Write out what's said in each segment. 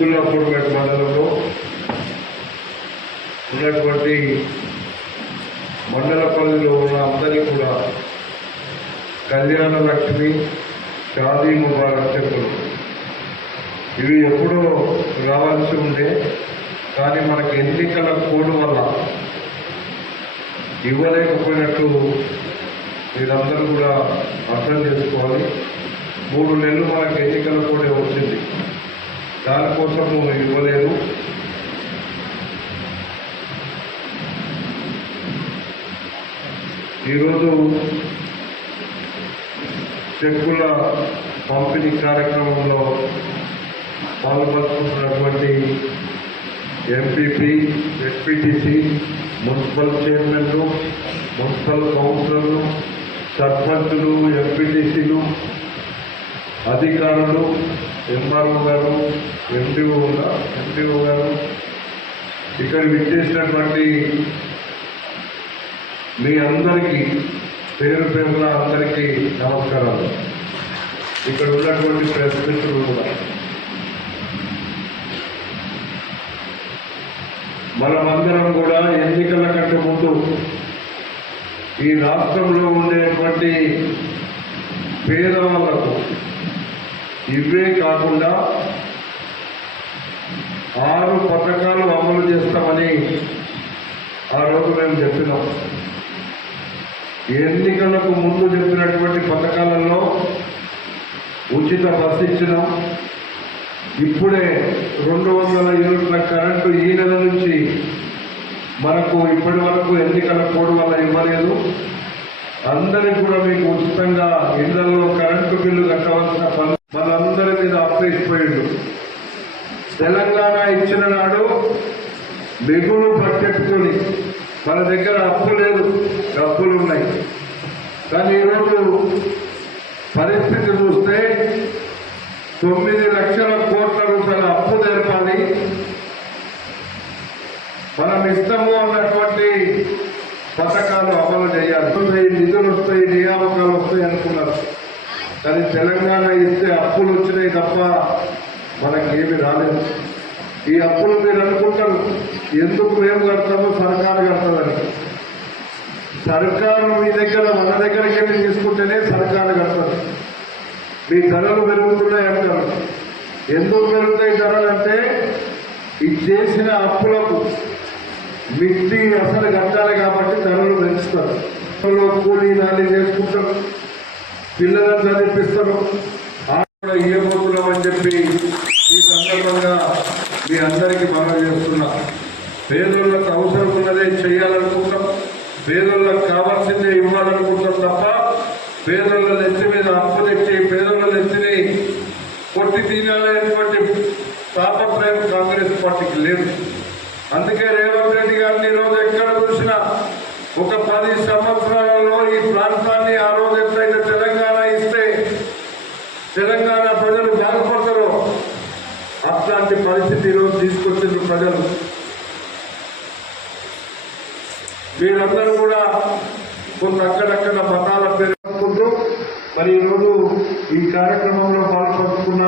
కుల్లాపూర్పేట మండలంలో ఉన్నటువంటి మండల పరిధిలో ఉన్న అందరికీ కూడా కళ్యాణ లక్ష్మి షాదీ ముబారక్ చెప్పులు ఇవి ఎప్పుడో రావాల్సి ఉండే, కానీ మనకి ఎన్నికల కోడ్ వల్ల ఇవ్వలేకపోయినట్టు మీరందరూ కూడా అర్థం చేసుకోవాలి. 3 నెలలు మనకు ఎన్నికల కోడే వచ్చింది, దానికోసం ఇవ్వలేదు. ఈరోజు చెక్కుల పంపిణీ కార్యక్రమంలో పాల్గొంటున్నటువంటి ఎంపీపీ, ఎస్పీటీసీ, మున్సిపల్ చైర్మన్లు, మున్సిపల్ కౌన్సిలర్లు, సర్పంచులు, ఎంపీటీసీలు, అధికారులు, ఎంఆర్ఓ గారు, ఎంపీఓ గారు, ఇక్కడ విచ్చేసినటువంటి మీ అందరికీ పేరు పేరున అందరికీ నమస్కారాలు. ఇక్కడ ఉన్నటువంటి ప్రెస్ మిత్రులు కూడా, మనమందరం కూడా ఎన్నికల కంటే ముందు ఈ రాష్ట్రంలో ఉండేటువంటి పేదవాళ్లకు ఇవే కాకుండా 6 పథకాలు అమలు చేస్తామని ఆ రోజు మేము చెప్పినాం. ఎన్నికలకు ముందు చెప్పినటువంటి పథకాలలో ఉచిత బస్సు ఇచ్చినాం. ఇప్పుడే 200 యూనిట్ల కరెంటు ఈ నెల నుంచి మనకు ఇప్పటి వరకు ఎన్నికల కోడ్ వల్ల ఇవ్వలేదు. అందరికీ కూడా మీకు ఉచితంగా ఇళ్లలో కరెంటు బిల్లు కట్టవలసిన పనులు మనందరి మీద అప్పేసిపోయిండు. తెలంగాణ ఇచ్చిన నాడు మిగులు బడ్జెట్తోని మన దగ్గర అప్పు లేదు, డబ్బులు ఉన్నాయి. కానీ ఈరోజు పరిస్థితి చూస్తే 9 లక్షల కోట్ల రూపాయల అప్పు తెరపాలి, మనం ఇష్టము అన్నటువంటి పథకాలు అమలు చేయాలి. నిధులు వస్తాయి, నియామకాలు వస్తాయి అనుకున్నారు. కానీ తెలంగాణ ఇస్తే అప్పులు వచ్చినాయి తప్ప మనకేమి రాలేదు. ఈ అప్పులు మీరు అనుకుంటారు ఎందుకు మేము కడతామో సర్కారు కడతాదని. సర్కారు మీ దగ్గర మన దగ్గరికి వెళ్ళి తీసుకుంటేనే సర్కారు కడతారు. మీ ధరలు పెరుగుతున్నాయి అంటారు. ఎందుకు పెరుగుతాయి ధరలు అంటే ఇది చేసిన అప్పులకు మిట్టి అసలు కట్టాలి కాబట్టి ధరలు పెంచుతారు. కూలీ నాలి చేసుకుంటారు, పిల్లలను చదివిపిస్తారు, ఇవ్వబోతున్నామని చెప్పి ఈ సందర్భంగా మీ అందరికీ మనవి చేస్తున్నా. పేదోళ్ళకు అవసరం ఉన్నదే చేయాలనుకుంటాం, పేదోళ్ళకు కావాల్సిందే ఇవ్వాలనుకుంటాం తప్ప పేదోళ్ళ నెత్తి మీద అప్పు తెచ్చి పేదోళ్ళ నెత్తిని కొట్టి తీయాలనేటువంటి తాపత్రయం కాంగ్రెస్ పార్టీకి లేదు. అందుకే రేవంత్ రెడ్డి గారిని ఈరోజు ఎక్కడ చూసినా ఒక 10 సంవత్సరాలలో ఈ ప్రాంతాన్ని ఆ రోజు ఎట్లయితే తెలంగాణ ఇస్తే తెలంగాణ ప్రజలు బాధపడతారో అట్లాంటి పరిస్థితి ఈరోజు తీసుకొచ్చింది ప్రజలు. మీరందరూ కూడా కొంత అక్కడక్కడ మతాల పేరు మరి ఈరోజు ఈ కార్యక్రమంలో పాల్పంచుకున్న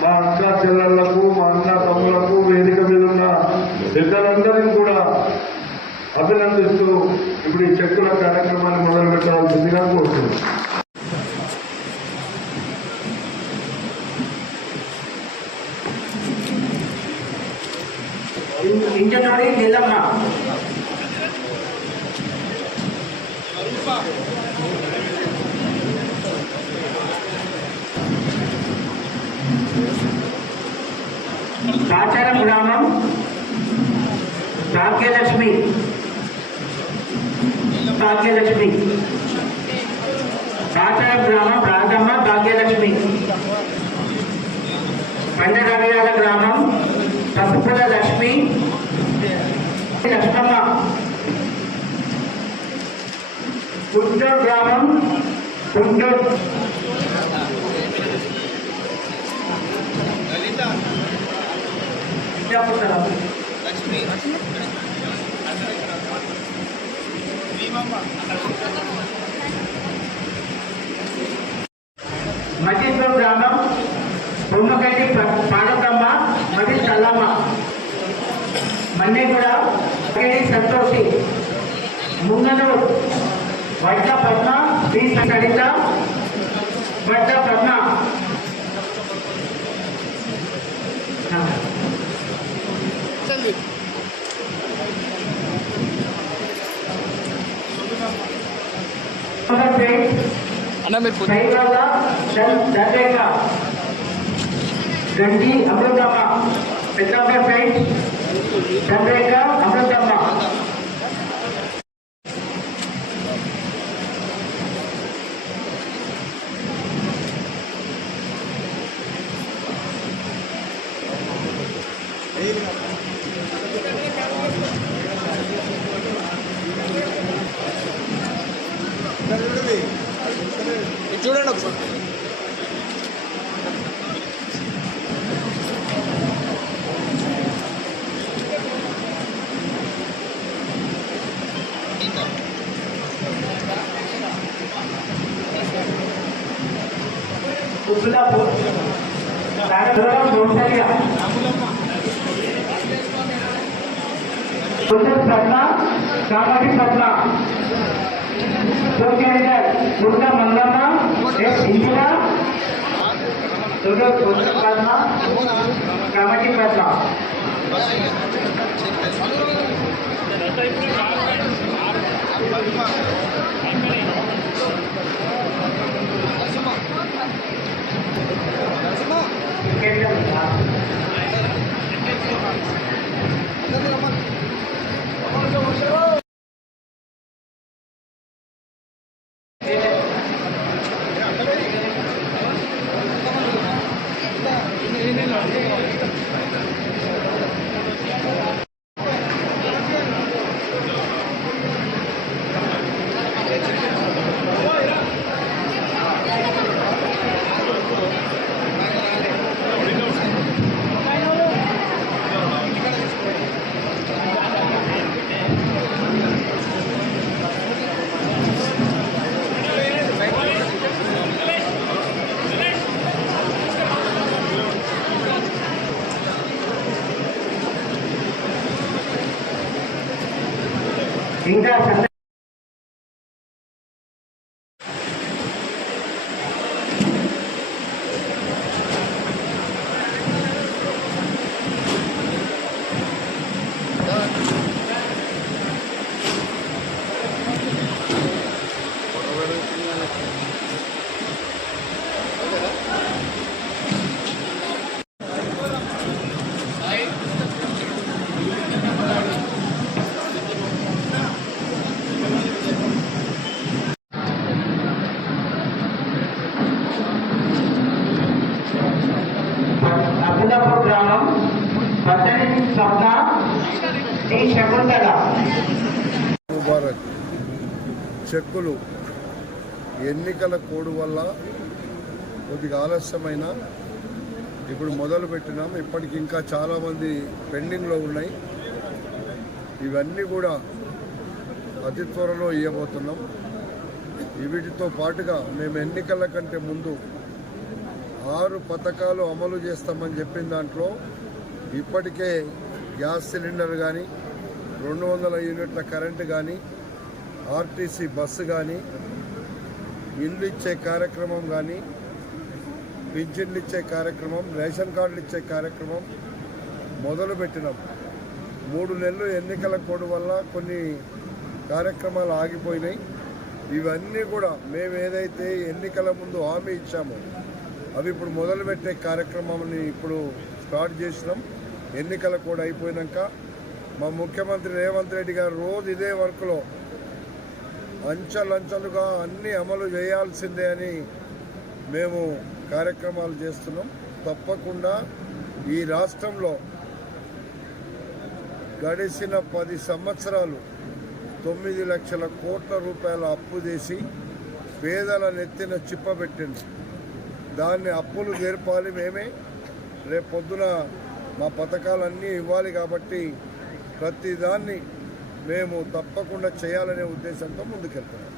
మా అక్క చెల్లెళ్లకు, మా అన్న తమ్ములకు, వేదిక మీద ఉన్న పెద్దలందరినీ కూడా అభినందిస్తూ ఇప్పుడు ఈ చెక్కుల కార్యక్రమాన్ని మొదలు పెట్టాల్సిందిగా కోరుతున్నాను. ఇంటనోడి నిలమ్మ కాచారం గ్రామం భాగ్యలక్ష్మి కాచారం గ్రామం రాజమ్మ భాగ్యలక్ష్మి. పండరవియాల గ్రామం పసుపుల లక్ష్మి లక్ష్మమ్మ. కుంటూరు గ్రామం కుంటూరు మధ్యపూర్ గ్రామం పొన్నగడ్డి పార్వతమ్మ మడి సల్లమ్మ, మన్నెగూడ కేడి సంతోషి, ముంగనూరు వడ్ల పద్మ, బి సరిత, వడ్ల పద్మ. అన్న మీరు గండి అమృతమ్మ, పెద్దమ్మ సైడ్ చంద్రేక అమృతమ్మ. చూడండి ఒకసారి. కుబ్బులాపూర్ కౌశల్య, పద్మ, కామటి పద్మ, దుర్గా మంగమ్మ, ఇందిరా, పద్మ, కామటి పద్మ. ఇంకా అబులాపూర్ గ్రామం పద్దెని స్వప్న, డి శకుంతల. ముబారక్. చెక్కులు ఎన్నికల కోడ్ వల్ల కొద్దిగా ఆలస్యమైన ఇప్పుడు మొదలు పెట్టినాం. ఇప్పటికి ఇంకా చాలామంది పెండింగ్లో ఉన్నాయి. ఇవన్నీ కూడా అతి త్వరలో ఇవ్వబోతున్నాం. వీటితో పాటుగా మేము ఎన్నికల కంటే ముందు 6 పథకాలు అమలు చేస్తామని చెప్పిన దాంట్లో ఇప్పటికే గ్యాస్ సిలిండర్ కానీ, 200 యూనిట్ల కరెంటు కానీ, ఆర్టీసీ బస్సు కానీ, ఇల్లు ఇచ్చే కార్యక్రమం కానీ, పింఛన్లు ఇచ్చే కార్యక్రమం, రేషన్ కార్డులు ఇచ్చే కార్యక్రమం మొదలుపెట్టినాం. 3 నెలలు ఎన్నికల కోడ్ వల్ల కొన్ని కార్యక్రమాలు ఆగిపోయినాయి. ఇవన్నీ కూడా మేము ఏదైతే ఎన్నికల ముందు హామీ ఇచ్చామో అవి ఇప్పుడు మొదలుపెట్టే కార్యక్రమాన్ని ఇప్పుడు స్టార్ట్ చేసినాం. ఎన్నికల కోడ్ అయిపోయినాక మా ముఖ్యమంత్రి రేవంత్ రెడ్డి గారు రోజు ఇదే వర్క్లో అంచెలంచెలుగా అన్నీ అమలు చేయాల్సిందే అని మేము కార్యక్రమాలు చేస్తున్నాం. తప్పకుండా ఈ రాష్ట్రంలో గడిచిన 10 సంవత్సరాలు 9 లక్షల కోట్ల రూపాయల అప్పు చేసి పేదల నెత్తిన చిప్పబెట్టింది. దాన్ని అప్పులు తీర్పాలి మేమే. రేపు పొద్దున మా పథకాలన్నీ ఇవ్వాలి కాబట్టి ప్రతిదాన్ని మేము తప్పకుండా చేయాలనే ఉద్దేశంతో ముందుకెళ్తున్నాం.